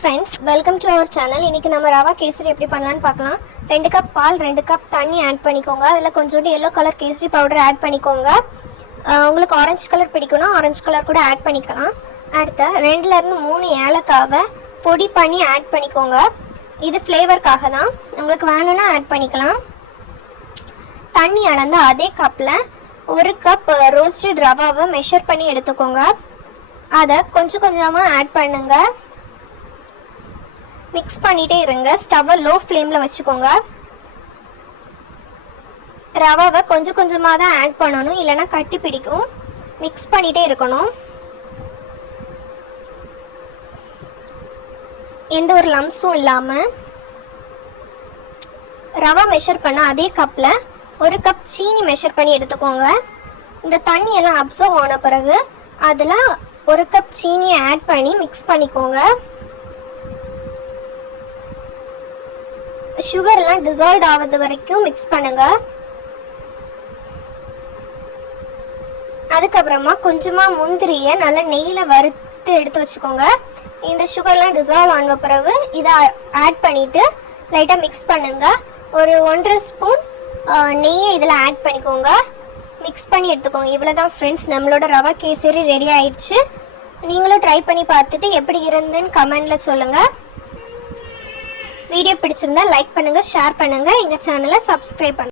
Friends, welcome to our channel. இன்றைக்கி நம்ம ரவா கேசரி எப்படி பண்ணலான்னு பார்க்கலாம். 2 கப் பால், 2 கப் தண்ணி ஆட் பண்ணிக்கோங்க. அதில் கொஞ்சோண்டு yellow colour kesari powder add பண்ணிக்கோங்க. உங்களுக்கு ஆரஞ்சு கலர் பிடிக்கும்னா ஆரஞ்சு கலர் கூட ஆட் பண்ணிக்கலாம். அடுத்த 2லேருந்து 3 ஏலக்காவை பொடி பண்ணி ஆட் பண்ணிக்கோங்க. இது ஃப்ளேவருக்காக தான், உங்களுக்கு வேணும்னா ஆட் பண்ணிக்கலாம். தண்ணி அளந்து அதே கப்பில் 1 கப் ரோஸ்டட் ரவாவை மெஷர் பண்ணி எடுத்துக்கோங்க. அதை கொஞ்சம் கொஞ்சமாக ஆட் பண்ணுங்கள். மிக்ஸ் பண்ணிகிட்டே இருங்க. ஸ்டவ்வை லோ ஃப்ளேமில் வச்சுக்கோங்க. ரவாவை கொஞ்சம் கொஞ்சமாக தான் ஆட் பண்ணணும், இல்லைன்னா கட்டி பிடிக்கும். மிக்ஸ் பண்ணிகிட்டே இருக்கணும். எந்த ஒரு லம்ஸும் இல்லாமல். ரவா மெஷர் பண்ண அதே கப்பில் 1 கப் சீனி மெஷர் பண்ணி எடுத்துக்கோங்க. இந்த தண்ணியெல்லாம் அப்சர்வ் ஆன பிறகு அதில் 1 கப் சீனியை ஆட் பண்ணி மிக்ஸ் பண்ணிக்கோங்க. சுகர்லாம் டிசால்வ் ஆகிறது வரைக்கும் மிக்ஸ் பண்ணுங்க. அதுக்கப்புறமா கொஞ்சமாக முந்திரியை நல்லா நெய்யில் வறுத்து எடுத்து வச்சுக்கோங்க. இந்த சுகர்லாம் டிசால்வ் ஆன பிறகு இதை ஆட் பண்ணிவிட்டு லைட்டாக மிக்ஸ் பண்ணுங்க. ஒரு 1.5 ஸ்பூன் நெய்யை இதில் ஆட் பண்ணிக்கோங்க. மிக்ஸ் பண்ணி எடுத்துக்கோங்க. இவ்வளோ தான் ஃப்ரெண்ட்ஸ், நம்மளோட ரவா கேசரி ரெடி ஆயிடுச்சு. நீங்களும் ட்ரை பண்ணி பார்த்துட்டு எப்படி இருந்துன்னு கமெண்டில் சொல்லுங்கள். வீடியோ பிடிச்சிருந்தா லைக் பண்ணுங்கள், ஷேர் பண்ணுங்கள், எங்கள் சேனலை சப்ஸ்கிரைப் பண்ணுங்கள்.